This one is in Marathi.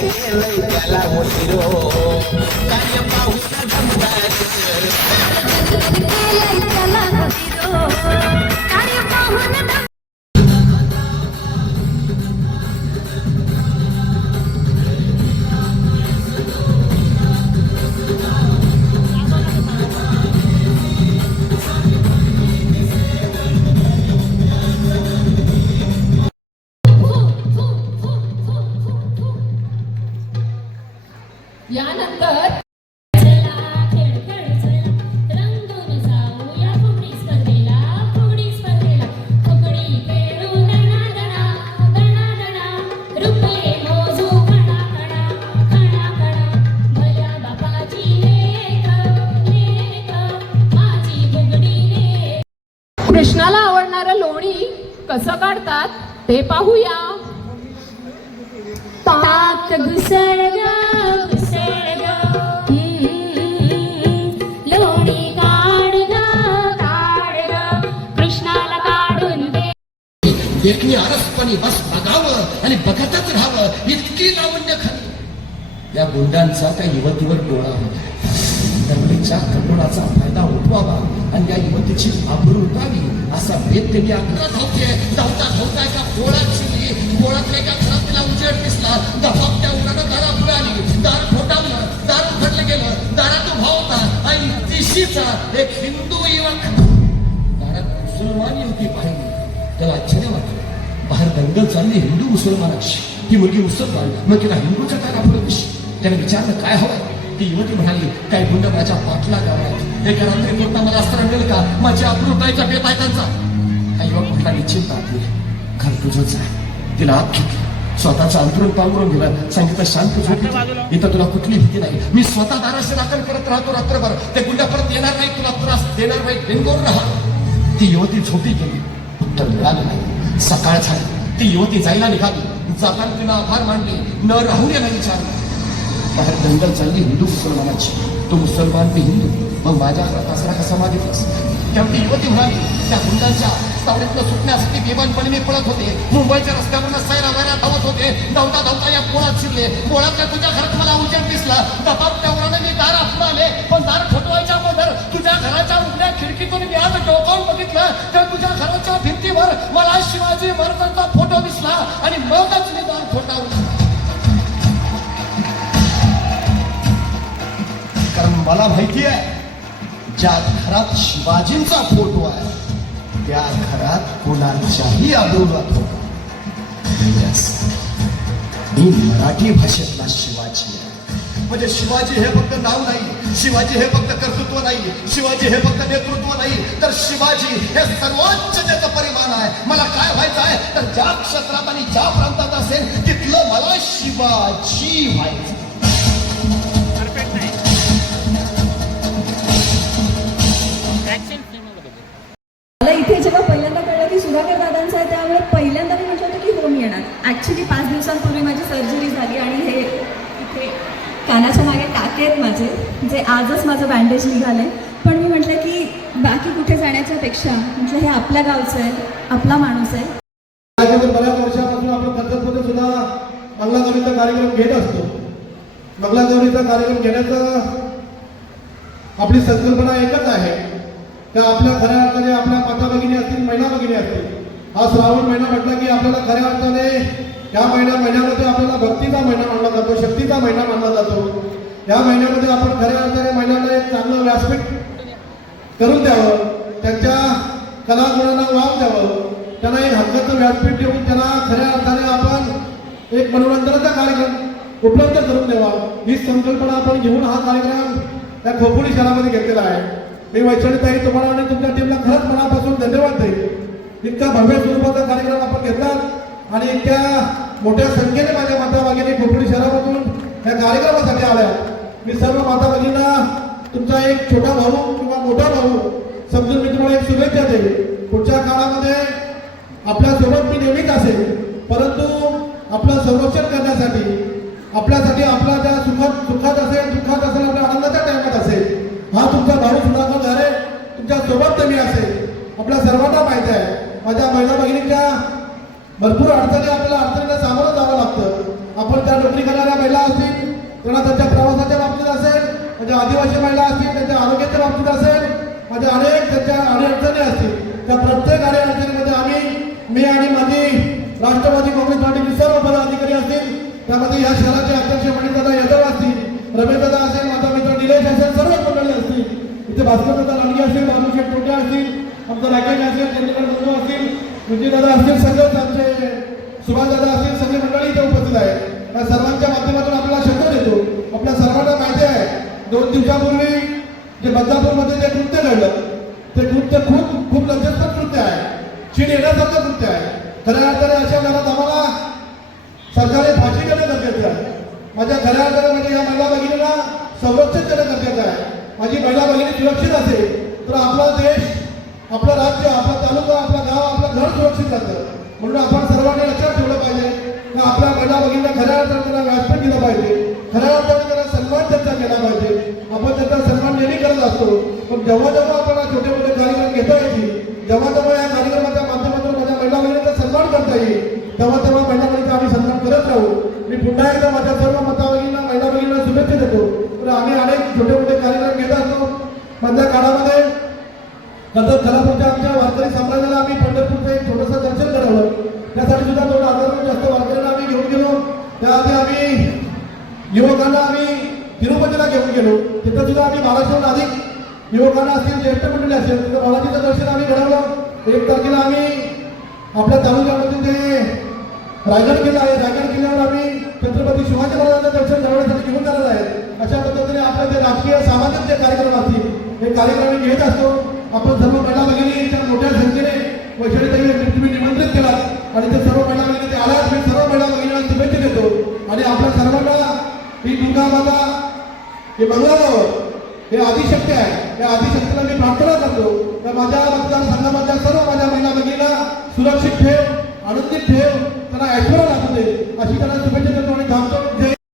ಮೇಲೆ ಜಲ ಹೊತ್ತಿರೋ ಕಾಯಪ್ಪ ಹುಟ್ಟ यानंतर कृष्णाला आवडणारं लोणी कसं काढतात ते पाहूया. पाक घुसळ देखणी आरसपणी बस बघावं आणि बघतच राहावं. इतकी लावण्य खरी. या गुंडांचा त्या युवतीवर डोळा होता. दंगलीच्या कटोळाचा फायदा उठवावा आणि या युवतीची आबरू उठावी असा भेद त्यांनी अकरा धावते. धावता धावता एका पोळात शिरली. पोळातल्या एका घरात तिला उजेड दिसला. दफाकट्या उन्हानं दारा पुढे आली दार फोटावलं. दार उघडलं गेलं. दारात उभा होता. आणि तिशीचा एक हिंदू चालली हिंदू मुसलमानाची ती मुलगी मुसलमान मग तिला हिंदूचा काय दाखवलं कशी त्याने विचारलं काय हवंय ती युवती म्हणाली काय गुंड माझ्या पाठला गावात. एका रात्री कोणता मला अस्त्र आणेल का? माझ्या अप्रुताईचा बेत आहे त्यांचा हा युवक म्हटला निश्चित आपली घर तुझंच आहे. तिला आत घेतली. स्वतःचं अंतरून पांघरून दिलं. सांगितलं शांत झोप इथं. तुला कुठली भीती नाही. मी स्वतः दाराशी दाखल करत राहतो रात्रभर. ते गुंडा परत येणार नाही तुला त्रास देणार नाही बिनगोर राहा. ती युवती झोपी गेली. उत्तर मिळालं नाही. सकाळ झाली. ती युवती जायला निघाली. जाताना तिनं आभार मानले. न राहू नये विचारलं बाहेर दंगल चालली हिंदू मुसलमानाची. तो मुसलमान ते हिंदू? मग माझ्या घरात आसरा कसा मागे तेव्हा युवती म्हणाली त्या गुंडांच्या तावडीतनं सुटण्यासाठी बेमानपणे मी पळत होते. मुंबईच्या रस्त्यावर सैरा वैरा धावत होते. धावता धावता या पोळात शिरले. पोळातल्या तुझ्या घरात मला उजेड दिसला. दबाब तेवढ्याने मी दार आपलं आले पण दार ठोठवायच्या अगोदर तुझ्या घराच्या उघड्या खिडकीतून मी आज डोकावून बघितलं. तर तुझ्या घराच्या भिंतीवर मला शिवाजी महाराजांचा आणि मगच मी दार कारण मला माहिती आहे ज्या घरात शिवाजींचा फोटो आहे त्या घरात कुणाच्याही आदोलात होता मी मराठी भाषेतला शिवाजी आहे. म्हणजे शिवाजी हे फक्त नाव नाही शिवाजी हे फक्त कर्तृत्व नाही शिवाजी हे फक्त नेतृत्व नाही तर शिवाजी हे सर्वोच्च त्याचं परिमाण आहे. मला काय व्हायचं आहे? तर ज्या क्षेत्रात आणि ज्या प्रांतात असेल तिथलं मला शिवाजी व्हायचं. बँडेज निघालं. पण मी म्हटलं की बाकी कुठे जाण्याच्या पेक्षा म्हटलं हे आपल्या गावचं आहे आपला माणूस आहे. बऱ्याच वर्षापासून आपण कर्जतमध्ये सुद्धा मंगलागौरीचा कार्यक्रम घेत असतो. मंगलागौरीचा कार्यक्रम घेण्याचं आपली संकल्पना एकच आहे. तर आपल्या खऱ्या अर्थाने आपल्या माता भगिनी असतील महिला भगिनी असतील. हा श्रावण महिना म्हटलं की आपल्याला खऱ्या अर्थाने या महिन्या महिन्यामध्ये आपल्याला भक्तीचा महिना मानला जातो शक्तीचा महिना मानला जातो. या महिन्यामध्ये आपण खऱ्या अर्थाने महिन्याला एक चांगलं व्यासपीठ करून द्यावं त्यांच्या कलागुणांना वाव द्यावं त्यांना एक हक्काचं व्यासपीठ देऊन त्यांना खऱ्या अर्थाने आपण एक मनोरंजनाचा कार्यक्रम उपलब्ध करून द्यावा. ही संकल्पना आपण घेऊन हा कार्यक्रम त्या खोपोली शहरामध्ये घेतलेला आहे. मी वैशालीताई तुम्हाला आणि तुमच्या टीमला खरंच मनापासून धन्यवाद देईल इतका भव्य स्वरूपाचा कार्यक्रम आपण घेतला आणि इतक्या मोठ्या संख्येने माझ्या माता भगिनी खोपोली शहरामधून या कार्यक्रमासाठी आल्या. मी सर्व माता भगिनींना तुमचा एक छोटा भाऊ किंवा मोठा भाऊ समजून मी तुम्हाला एक शुभेच्छा देईल पुढच्या काळामध्ये आपल्यासोबत मी नेहमीच असेल परंतु आपलं संरक्षण करण्यासाठी आपल्यासाठी आपला ज्या सुखात सुखात असेल दुःखात असेल आपल्या आनंदाच्या टाइमात असेल हा तुमचा भाऊ सुधाकर झाले तुमच्यासोबत मी असेल. आपल्या सर्वांना माहिती आहे माझ्या महिला भगिनीच्या भरपूर अडचणी आपल्याला अडचणीला सामोरं जावं लागतं. आपण त्या नोकरी करणाऱ्या महिला असतील त्यांना त्यांच्या प्रवासाच्या बाबतीत असेल म्हणजे आदिवासी महिला असतील त्यांच्या आरोग्याच्या बाबतीत असेल म्हणजे अनेक त्यांच्या अडचणी असतील. त्या प्रत्येक अडचणीमध्ये आम्ही मी आणि माझी राष्ट्रवादी काँग्रेस पार्टीचे सर्व पदाधिकारी असतील त्यामध्ये या शहराचे अध्यक्ष मणिदादा यादव असतील रमेशदादा असेल माझा मित्र निलेश असेल सर्व मंडळी असतील. इथे भास्करदादा लांडगे असतील बाबूशेठ टोटे असतील आमचं राकेश असेल चंद्रकांत असतील विजयदादा असतील सगळं दोन दिवसापूर्वी जे बदलापूरमध्ये जे कृत्य घडलं ते कृत्य खूप खूप लज्जस्त कृत्य आहे. चीड येण्यासारखं कृत्य आहे. खऱ्या अर्थाने अशा घरात आम्हाला सरकारने फाशी करणं गरजेचं आहे. माझ्या खऱ्या अर्थाने म्हणजे या महिला भगिनीला संरक्षण करणं गरजेचं आहे. माझी महिला भगिनी सुरक्षित असेल तर आपला देश आपलं राज्य आपला तालुका आपला गाव आपलं घर सुरक्षित जातं. म्हणून आपण सर्वांनी लक्षात ठेवलं पाहिजे. असतो पण जेव्हा जेव्हा आपण हा छोटे मोठे कार्यक्रम घेता येतील जेव्हा जेव्हा या कार्यक्रमाच्या माध्यमातून माझ्या महिला भगिनीचा सन्मान करता येईल तेव्हा तेव्हा महिला भगिनीचा आम्ही सन्मान करत राहू. मी पुन्हा एकदा माझ्या सर्व माता महिला भगिनींना शुभेच्छा देतो. तर आम्ही अनेक छोटे मोठे कार्यक्रम घेत असतो. मधल्या काळामध्ये नंतर खलापूरच्या आमच्या वारकरी साम्राज्याला आम्ही पंढरपूरचं एक छोटंसं दर्शन घडवलं. त्यासाठी सुद्धा दोन हजारहून जास्त वारकऱ्यांना आम्ही घेऊन गेलो. त्याआधी आम्ही युवकांना आम्ही तिरुपतीला घेऊन गेलो. तिथं सुद्धा आम्ही महाराष्ट्राहून अधिक युवकांना असतील ज्येष्ठ मंडळी असेल तिथं बालाजीचं दर्शन आम्ही घडवलं. एक तारखेला आम्ही आपल्या तालुक्यामध्ये ते रायगड किल्ला आहे रायगड किल्ल्यावर आम्ही छत्रपती शिवाजी महाराजांचं दर्शन घडवण्यासाठी घेऊन जाणार आहे. अशा पद्धतीने आपलं जे राजकीय सामाजिक जे कार्यक्रम असतील हे कार्यक्रम आम्ही घेत असतो. आपण सर्व महिला भगिनीच्या मोठ्या संख्येने वैशालीताई तुम्ही निमंत्रित केला. आणि ते सर्व महिला भगिनी ते आल्यास मी सर्व महिला भगिनीला शुभेच्छा देतो. आणि आपल्या सर्वांना ही दुर्गा माता हे मंगळावर हे आदिशक्ती आहे. या अधिशक्तीला मी प्रार्थना करतो. या माझ्या मतदारसंघामधल्या सर्व माझ्या महिला भगिनीला सुरक्षित ठेव आनंदित ठेव त्यांना ऐश्वर्य लागू दे. अशी त्यांना शुभेच्छा देतो आणि थांबतो